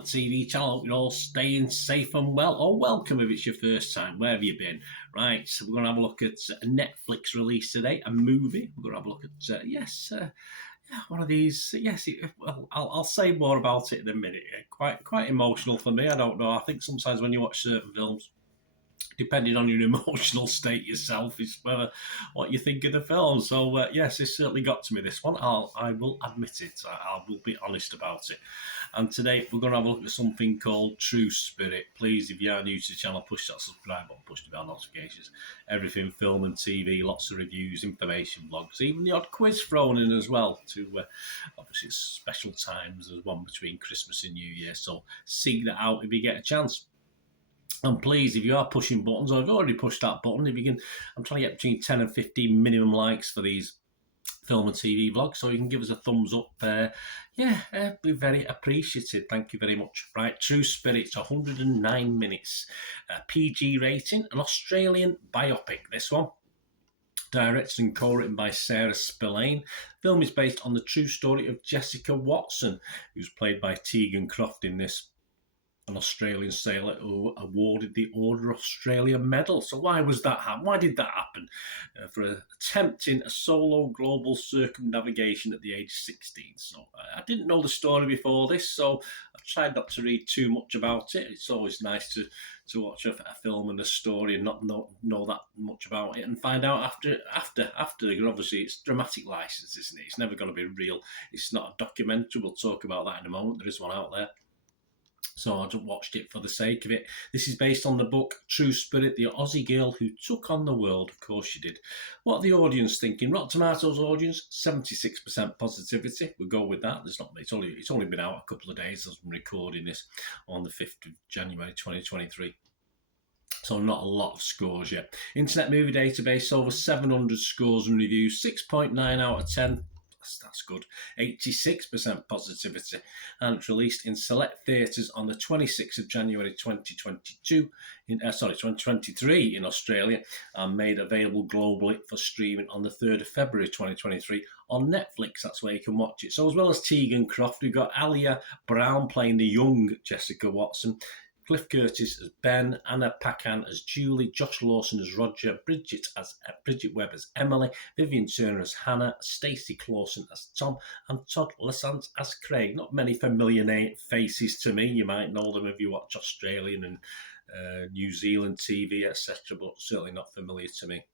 Sound TV channel. Hope you're all staying safe and well, or welcome if it's your first time. Where have you been? Right, so we're going to have a look at a Netflix release today, a movie. We're going to have a look at, one of these. Yes, well, I'll say more about it in a minute. Quite emotional for me. I don't know. I think sometimes when you watch certain films, depending on your emotional state yourself, is whether what you think of the film. So yes, it certainly got to me, this one. I will admit it. I will be honest about it. And today we're going to have a look at something called True Spirit. Please, if you are new to the channel, push that subscribe button, push the bell notifications. Everything film and TV, lots of reviews, information blogs, even the odd quiz thrown in as well. Obviously, it's special times. There's one between Christmas and New Year, so seek that out if you get a chance. And please, if you are pushing buttons, or if you've already pushed that button, if you can, I'm trying to get between 10 and 15 minimum likes for these film and TV vlogs, so you can give us a thumbs up. Be very appreciated. Thank you very much. Right, True Spirit, 109 minutes. PG rating, an Australian biopic, this one. Directed and co-written by Sarah Spillane. The film is based on the true story of Jessica Watson, who's played by Tegan Croft in this, an Australian sailor who awarded the Order of Australia medal. So why was that happen? Why did that happen? For attempting a solo global circumnavigation at the age of 16. So I didn't know the story before this, so I tried not to read too much about it. It's always nice to watch a film and a story and not know that much about it, and find out after. Obviously, it's dramatic license, isn't it? It's never going to be real. It's not a documentary. We'll talk about that in a moment. There is one out there. So I just watched it for the sake of it. This is based on the book True Spirit, the Aussie girl who took on the world. Of course she did. What are the audience thinking? Rotten Tomatoes audience, 76% positivity. We'll go with that. It's only been out a couple of days as I'm recording this on the 5th of January 2023. So not a lot of scores yet. Internet Movie Database, over 700 scores and reviews, 6.9 out of 10. That's good. 86% positivity, and it's released in select theatres on the 26th of January 2023 in Australia, and made available globally for streaming on the 3rd of February 2023 on Netflix. That's where you can watch it. So as well as Tegan Croft, we've got Alia Brown playing the young Jessica Watson, Cliff Curtis as Ben, Anna Paquin as Julie, Josh Lawson as Roger, Bridget Webb as Emily, Vivian Turner as Hannah, Stacey Clawson as Tom, and Todd Lasant as Craig. Not many familiar faces to me. You might know them if you watch Australian and New Zealand TV, etc., but certainly not familiar to me.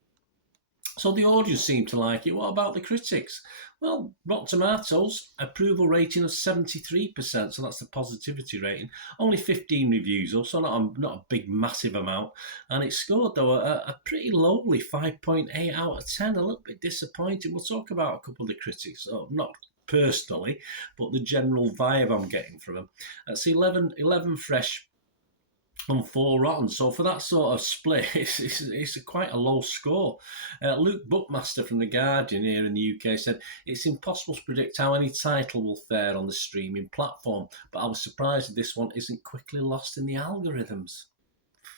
So the audience seemed to like it. What about the critics? Well, Rotten Tomatoes, approval rating of 73%, so that's the positivity rating. Only 15 reviews, so not a big, massive amount. And it scored, though, a pretty lowly 5.8 out of 10, a little bit disappointing. We'll talk about a couple of the critics, so not personally, but the general vibe I'm getting from them. That's 11 fresh and 4 rotten. So for that sort of split, it's quite a low score. Luke Buckmaster from The Guardian here in the UK said, it's impossible to predict how any title will fare on the streaming platform, but I was surprised that this one isn't quickly lost in the algorithms.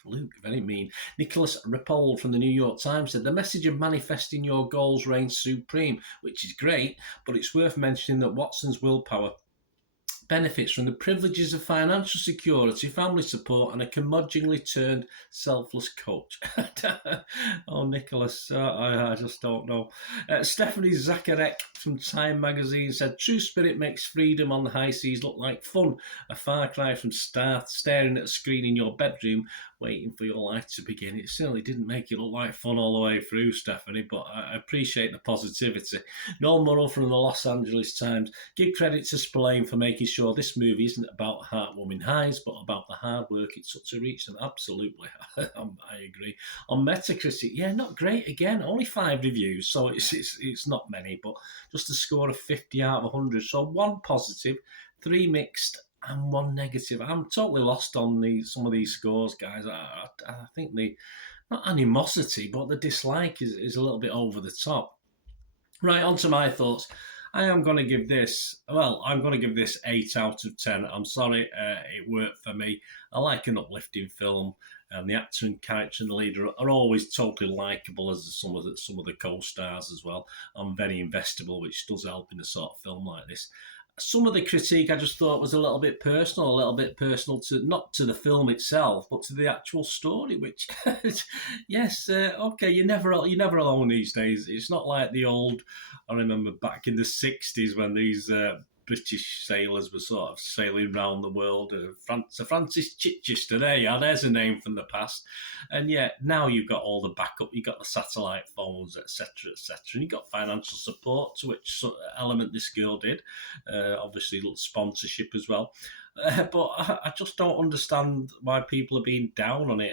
Luke, very mean. Nicholas Rapold from the New York Times said, the message of manifesting your goals reigns supreme, which is great, but it's worth mentioning that Watson's willpower benefits from the privileges of financial security, family support, and a curmudgeonly turned selfless coach. Oh, Nicholas, I just don't know. Stephanie Zacharek from Time magazine said, True Spirit makes freedom on the high seas look like fun, a far cry from staring at a screen in your bedroom waiting for your life to begin. It certainly didn't make it look like fun all the way through, Stephanie, but I appreciate the positivity. Noel Murrow from the Los Angeles Times, give credit to Spillane for making sure this movie isn't about heartwarming highs, but about the hard work it took to reach them. Absolutely, I agree. On Metacritic, not great again. Only 5 reviews, so it's not many, but just a score of 50 out of 100. So 1 positive, 3 mixed, and 1 negative. I'm totally lost on some of these scores, guys. I think not animosity, but the dislike is a little bit over the top. Right, on to my thoughts. I'm going to give this 8 out of 10. I'm sorry, it worked for me. I like an uplifting film, and the actor and character and the leader are always totally likeable, as some of the co-stars as well. I'm very investable, which does help in a sort of film like this. some of the critique I just thought was a little bit personal to not to the film itself, but to the actual story. Which, yes, okay, you're never alone these days. It's not like the old. I remember back in the '60s when these British sailors were sort of sailing around the world. Sir Francis Chichester, there's a name from the past. And yet now you've got all the backup, you've got the satellite phones, etc., etc., and you've got financial support, to which element this girl did. Obviously, sponsorship as well. But I just don't understand why people are being down on it.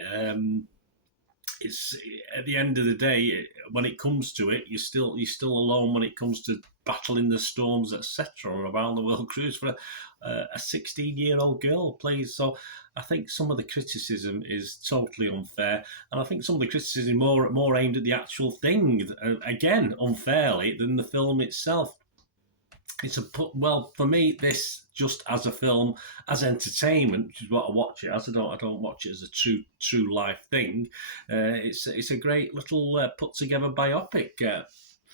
It's at the end of the day, when it comes to it, you're still alone when it comes to battling the storms, etc., around the world cruise for a 16-year-old girl, please. So I think some of the criticism is totally unfair, and I think some of the criticism more aimed at the actual thing, again unfairly, than the film itself. For me, this just as a film, as entertainment, which is what I watch it as. I don't watch it as a true life thing. It's a great little put together biopic.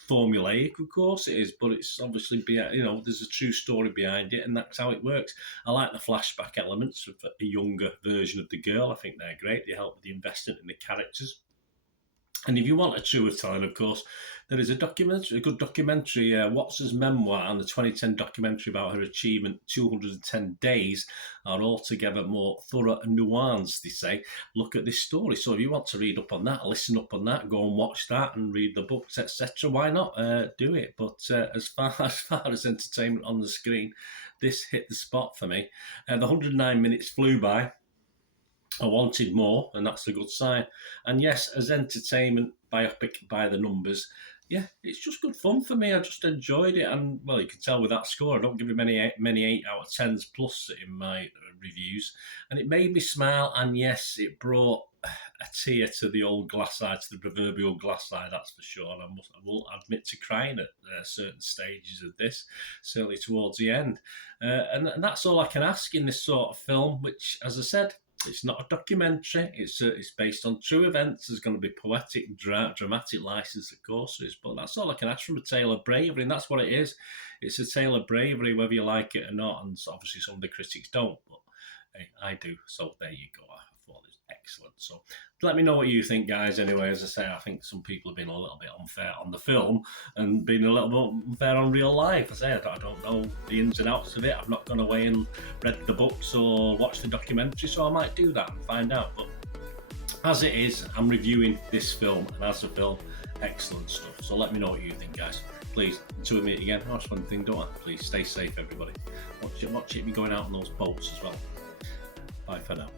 Formulaic, of course it is, but it's obviously there's a true story behind it, and that's how it works. I like the flashback elements of a younger version of the girl. I think they're great. They help with the investment in the characters. And if you want a truer telling, of course, there is a good documentary, Watts's memoir, and the 2010 documentary about her achievement, 210 Days, are altogether more thorough and nuanced, they say. Look at this story. So if you want to read up on that, listen up on that, go and watch that and read the books, etc., why not do it? But as far as entertainment on the screen, this hit the spot for me. The 109 minutes flew by. I wanted more, and that's a good sign. And yes, as entertainment, biopic by the numbers, yeah, it's just good fun for me. I just enjoyed it, and well, you can tell with that score, I don't give it many 8 out of 10s plus in my reviews, and it made me smile. And yes, it brought a tear to the old glass eye, to the proverbial glass eye, that's for sure. And I will admit to crying at certain stages of this, certainly towards the end. And that's all I can ask in this sort of film, which, as I said, it's not a documentary. It's based on true events. There's going to be poetic, dramatic license, of course, but that's all I can ask from a tale of bravery, and that's what it is. It's a tale of bravery, whether you like it or not, and obviously some of the critics don't, but hey, I do. So there you go. I thought it was excellent. So let me know what you think, guys. Anyway, as I say, I think some people have been a little bit unfair on the film and been a little bit unfair on real life. I say I don't know the ins and outs of it. I've not gone away and read the books or watched the documentary, so I might do that and find out. But as it is, I'm reviewing this film, and as a film, excellent stuff. So let me know what you think, guys. Please, until we meet again, that's one thing, don't I? Please stay safe, everybody. Watch it be going out on those boats as well. Bye for now.